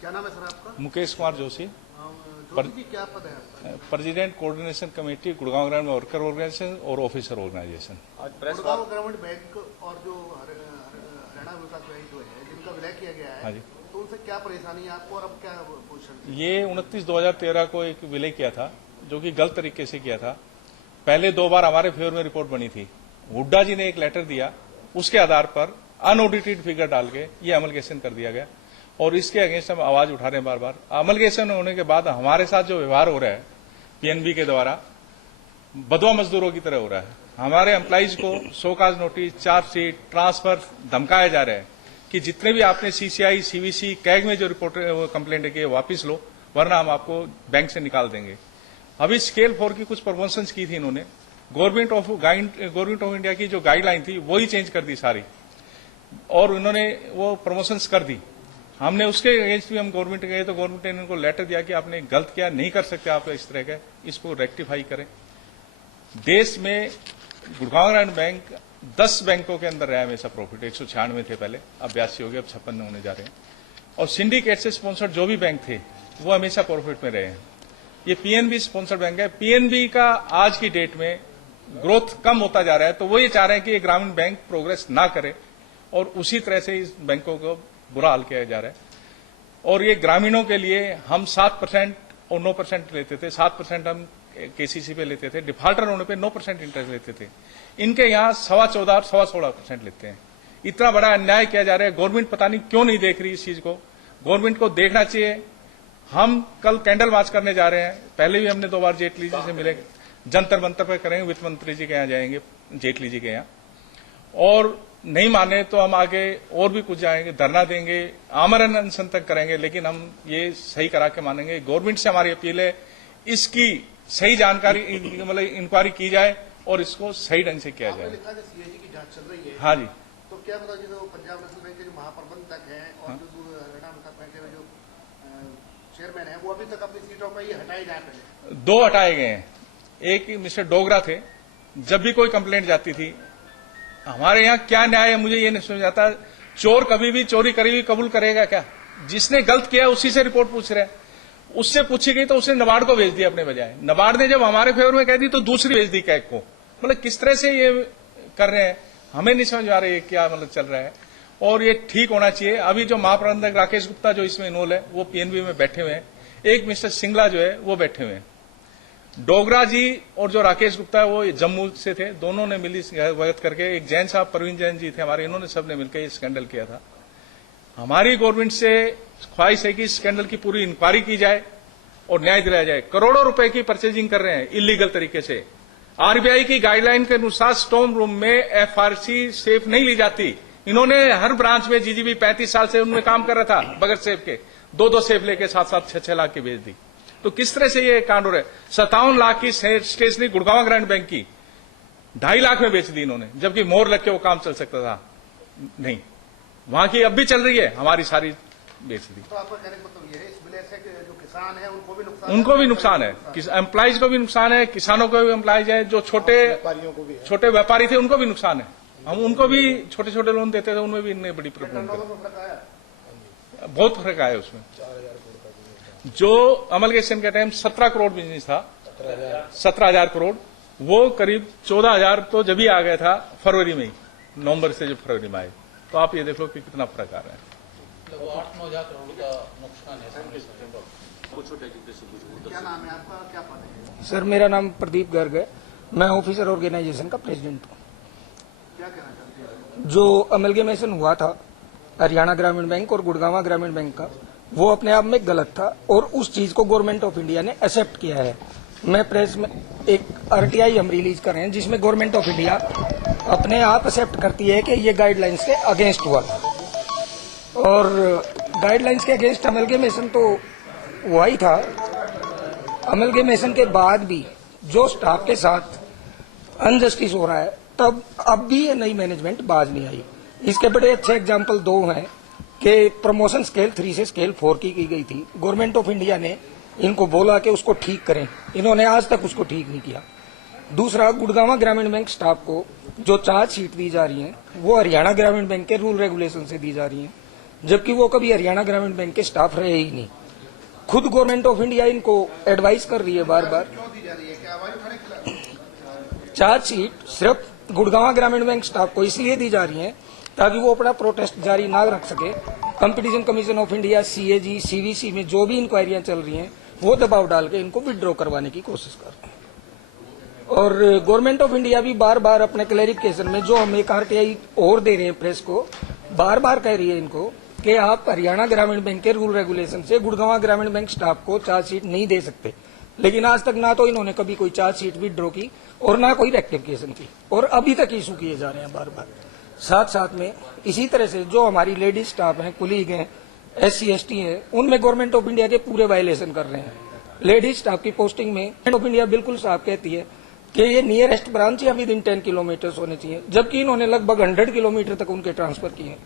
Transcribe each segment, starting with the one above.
क्या नाम है सर आपका? मुकेश कुमार जोशी, जोशी जी, क्या पद है आपका? प्रेसिडेंट कोऑर्डिनेशन कमेटी गुड़गांव ग्रामीण वर्कर ऑर्गेनाइजेशन और ऑफिसर ऑर्गेनाइजेशन। गुड़गांव ग्रामीण बैंक और जो हरियाणा विकास बैंक जो है जिनका विलय किया गया है, हाँ जी, तो उनसे क्या परेशानी है आपको और अब क्या पोजीशन? ये 29/2013 को एक विलय किया था जो कि गलत तरीके से किया था। पहले 2 बार हमारे फेवर में रिपोर्ट बनी थी। हुड्डा जी ने एक लेटर दिया, उसके आधार पर अनऑडिटेड फिगर डाल के ये अमलगेशन कर दिया गया और इसके अगेंस्ट हम आवाज उठा रहे हैं बार बार। अमलगेशन होने के बाद हमारे साथ जो व्यवहार हो रहा है पीएनबी के द्वारा बदवा मजदूरों की तरह हो रहा है। हमारे एम्प्लॉइज को शोकाज नोटिस, चार्जशीट, ट्रांसफर धमकाया जा रहा है कि जितने भी आपने सीसीआई, सीवीसी, कैग में जो रिपोर्ट कंप्लेंट की वापिस लो, वरना हम आपको बैंक से निकाल देंगे। अभी स्केल 4 की कुछ प्रमोशंस की थी इन्होंने। गवर्नमेंट ऑफ इंडिया की जो गाइडलाइन थी वही चेंज कर दी सारी और उन्होंने वो प्रमोशंस कर दी। हमने उसके अगेंस्ट भी हम गवर्नमेंट गए तो गवर्नमेंट ने इनको लेटर दिया कि आपने गलत किया, नहीं कर सकते आप इस तरह का, इसको रेक्टिफाई करें। देश में गुड़गांव ग्रामीण बैंक 10 बैंकों के अंदर रहा हमेशा प्रॉफिट। 196 थे पहले, अब 82 हो गए, अब 56 होने जा रहे हैं। और सिंडिकेट से स्पॉन्सर्ड जो भी बैंक थे वो हमेशा प्रॉफिट में रहे हैं। ये पीएनबी स्पॉन्सर्ड बैंक है। पीएनबी का आज की डेट में ग्रोथ कम होता जा रहा है, तो वो ये चाह रहे हैं कि ये ग्रामीण बैंक प्रोग्रेस ना करे और उसी तरह से इस बैंकों को बुरा हाल किया जा रहा है। और ये ग्रामीणों के लिए हम 7% और 9% लेते थे। 7% हम केसीसी पे लेते थे, डिफॉल्टर होने पे 9% इंटरेस्ट लेते थे। इनके यहाँ 14.25 और 16.5% लेते हैं। इतना बड़ा अन्याय किया जा रहा है। गवर्नमेंट पता नहीं क्यों नहीं देख रही इस चीज को। गवर्नमेंट को देखना चाहिए। हम कल कैंडल मार्च करने जा रहे हैं। पहले भी हमने 2 बार जेटली जी से मिले, जंतर मंतर पर करेंगे, वित्त मंत्री जी के यहाँ जाएंगे, जेटली जी के यहाँ, और नहीं माने तो हम आगे और भी कुछ जाएंगे, धरना देंगे, आमरण अनशन तक करेंगे, लेकिन हम ये सही करा के मानेंगे। गवर्नमेंट से हमारी अपील है, इसकी सही जानकारी मतलब इंक्वायरी की जाए और इसको सही ढंग से किया जाए। सीएजी की जांच चल रही है। हाँ जी, तो क्या बताओ, जो पंजाब नेशनल बैंक के जो महाप्रबंधक हैं और जो हरियाणा विकास बैंक के जो चेयरमैन है, वो अभी तक अपनी सीटों पर ही हटाए जाए? पहले 2 हटाए गए हैं। एक मिस्टर डोगरा थे। जब भी कोई कंप्लेंट जाती थी, हमारे यहाँ क्या न्याय है मुझे ये नहीं समझ आता। चोर कभी भी चोरी करी हुई कबूल करेगा क्या? जिसने गलत किया उसी से रिपोर्ट पूछ रहे हैं। उससे पूछी गई तो उसने नबार्ड को भेज दिया अपने बजाय। नबार्ड ने जब हमारे फेवर में कह दी तो दूसरी भेज दी कैग को। मतलब किस तरह से ये कर रहे हैं हमें नहीं समझ आ रहा है क्या मतलब चल रहा है, और ये ठीक होना चाहिए। अभी जो महाप्रबंधक राकेश गुप्ता जो इसमें इन्वॉल्व है वो पीएनबी में बैठे हुए हैं। एक मिस्टर सिंगला जो है वो बैठे हुए हैं। डोगरा जी और जो राकेश गुप्ता है वो जम्मू से थे। दोनों ने मिली वक्त करके, एक जैन साहब प्रवीण जैन जी थे हमारे, इन्होंने सबने मिलकर ये स्कैंडल किया था। हमारी गवर्नमेंट से ख्वाहिश है कि स्कैंडल की पूरी इंक्वायरी की जाए और न्याय दिलाया जाए। करोड़ों रुपए की परचेजिंग कर रहे हैं इलीगल तरीके से। आरबीआई की गाइडलाइन के अनुसार स्ट्रांग रूम में एफआरसी सेफ नहीं ली जाती। इन्होंने हर ब्रांच में जीजीबी 35 साल से उनमें काम कर रहा था बगैर सेफ के, 2-2 सेफ लेके 7-7, 6-6 लाख की भेज दी। तो किस तरह से ये कांड हो रहा है? 57 लाख की स्टेशनरी गुड़गांव ग्रामीण बैंक की 2.5 लाख में बेच दी इन्होंने, जबकि मोहर लग के वो काम चल सकता था। नहीं, वहां की अब भी चल रही है, हमारी सारी बेच दी। तो आपका कहने का मतलब ये है, इस विलय से जो किसान है उनको भी नुकसान, एम्प्लॉइज को भी नुकसान है, किसानों को भी एम्प्लॉइज है, जो छोटे व्यापारी थे उनको भी नुकसान है। हम उनको भी छोटे छोटे लोन देते थे, उनमें भी इतने बड़ी प्रॉब्लम, बहुत फर्क आया उसमें। जो अमलगेशन के टाइम 17 करोड़ बिजनेस था, 17,000 करोड़, वो करीब 14,000 तो जब ही आ गया था फरवरी में ही, नवंबर से जो फरवरी में आए। तो आप ये देख लो कि कितना फर्क आ रहा है। 8-9 करोड़ का नुकसान है। क्या नाम है आपका, क्या पद है? सर मेरा नाम प्रदीप गर्ग है, मैं ऑफिसर ऑर्गेनाइजेशन का प्रेसिडेंट हूँ। क्या कहना चाहते हैं? जो अमलगेमेशन हुआ था हरियाणा ग्रामीण बैंक और गुड़गांव ग्रामीण बैंक का, वो अपने आप में गलत था और उस चीज को गवर्नमेंट ऑफ इंडिया ने एक्सेप्ट किया है। मैं प्रेस में एक आरटीआई हम रिलीज कर रहे हैं जिसमें गवर्नमेंट ऑफ इंडिया अपने आप एक्सेप्ट करती है कि ये गाइडलाइंस के अगेंस्ट हुआ था। और गाइडलाइंस के अगेंस्ट अमलगेमेशन तो हुआ ही था। अमलगेमेशन के बाद भी जो स्टाफ के साथ अनजस्टिस हो रहा है, तब अब भी ये नई मैनेजमेंट बाज नहीं आई। इसके बड़े अच्छे एग्जाम्पल 2 हैं कि प्रमोशन स्केल 3 से स्केल 4 की गई थी। गवर्नमेंट ऑफ इंडिया ने इनको बोला कि उसको ठीक करें, इन्होंने आज तक उसको ठीक नहीं किया। दूसरा, गुड़गांव ग्रामीण बैंक स्टाफ को जो चार्जशीट दी जा रही है वो हरियाणा ग्रामीण बैंक के रूल रेगुलेशन से दी जा रही है। जबकि वो कभी हरियाणा ग्रामीण बैंक के स्टाफ रहे ही नहीं। खुद गवर्नमेंट ऑफ इंडिया इनको एडवाइस कर रही है बार बार। क्यों दी जा रही है, क्या आवाज उठाने के खिलाफ? चार्जशीट सिर्फ गुड़गांव ग्रामीण बैंक स्टाफ को इसलिए दी जा रही है ताकि वो अपना प्रोटेस्ट जारी ना रख सके। Competition commission of India, CAG, CVC में जो भी इंक्वायरियां चल रही हैं वो दबाव डाल के इनको विड्रॉ करवाने की कोशिश कर रहे हैं। और गवर्नमेंट ऑफ इंडिया भी बार बार अपने क्लैरिफिकेशन में जो हम एक आरटीआई और दे रहे हैं प्रेस को, बार बार कह रही है इनको कि आप हरियाणा ग्रामीण बैंक के रूल रेगुलेशन से गुड़गांव ग्रामीण बैंक स्टाफ को चार्जशीट नहीं दे सकते। लेकिन आज तक ना तो इन्होंने कभी कोई चार्जशीट विड्रॉ की और ना कोई रेक्टिफिकेशन की, और अभी तक इशू किए जा रहे हैं बार बार। साथ साथ में इसी तरह से जो हमारी लेडीज स्टाफ हैं, कुलीग हैं, SC ST हैं, उनमें गवर्नमेंट ऑफ इंडिया के पूरे वायलेशन कर रहे हैं। लेडीज स्टाफ की पोस्टिंग में गवर्नमेंट ऑफ इंडिया बिल्कुल साफ कहती है कि ये नियरेस्ट ब्रांच या विद इन 10 किलोमीटर होने चाहिए, जबकि इन्होंने लगभग 100 किलोमीटर तक उनके ट्रांसफर किए।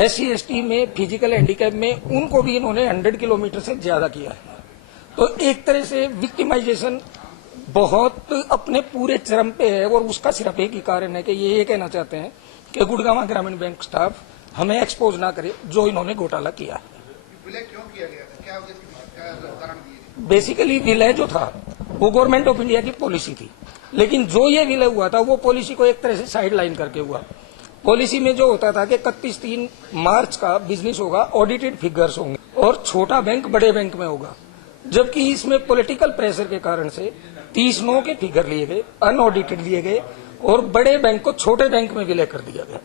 SC ST में, फिजिकल हैंडीकैप में, उनको भी इन्होंने 100 किलोमीटर से ज्यादा किया है। तो एक तरह से विक्टिमाइजेशन बहुत अपने पूरे चरम पे है, और उसका सिर्फ एक ही कारण है कि ये कहना चाहते हैं कि गुड़गांव ग्रामीण बैंक स्टाफ हमें एक्सपोज ना करे जो इन्होंने घोटाला किया है। विलय क्यों किया गया था, क्या कारण दिए? बेसिकली विलय जो था वो गवर्नमेंट ऑफ इंडिया की पॉलिसी थी, लेकिन जो ये विलय हुआ था वो पॉलिसी को एक तरह से साइड लाइन करके हुआ। पॉलिसी में जो होता था कि 31 मार्च का बिजनेस होगा, ऑडिटेड फिगर्स होंगे और छोटा बैंक बड़े बैंक में होगा, जबकि इसमें पॉलिटिकल प्रेशर के कारण से 30/9 के फिगर लिए गए, अनऑडिटेड लिए गए और बड़े बैंक को छोटे बैंक में विलय कर दिया गया।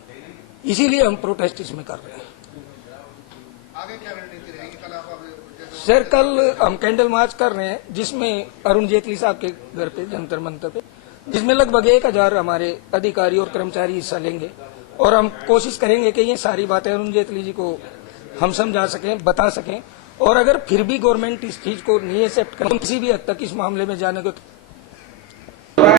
इसीलिए हम प्रोटेस्ट इसमें कर रहे हैं। आगे क्या रणनीति रहेगी? कल आप सर कल हम कैंडल मार्च कर रहे हैं, जिसमें अरुण जेटली साहब के घर पे, जंतर मंतर पे, जिसमें लगभग 1000 हमारे अधिकारी और कर्मचारी हिस्सा लेंगे, और हम कोशिश करेंगे कि ये सारी बातें अरुण जेटली जी को हम समझा सकें, बता सकें, और अगर फिर भी गवर्नमेंट इस चीज को नहीं एक्सेप्ट करे, किसी भी हद तक इस मामले में जाने को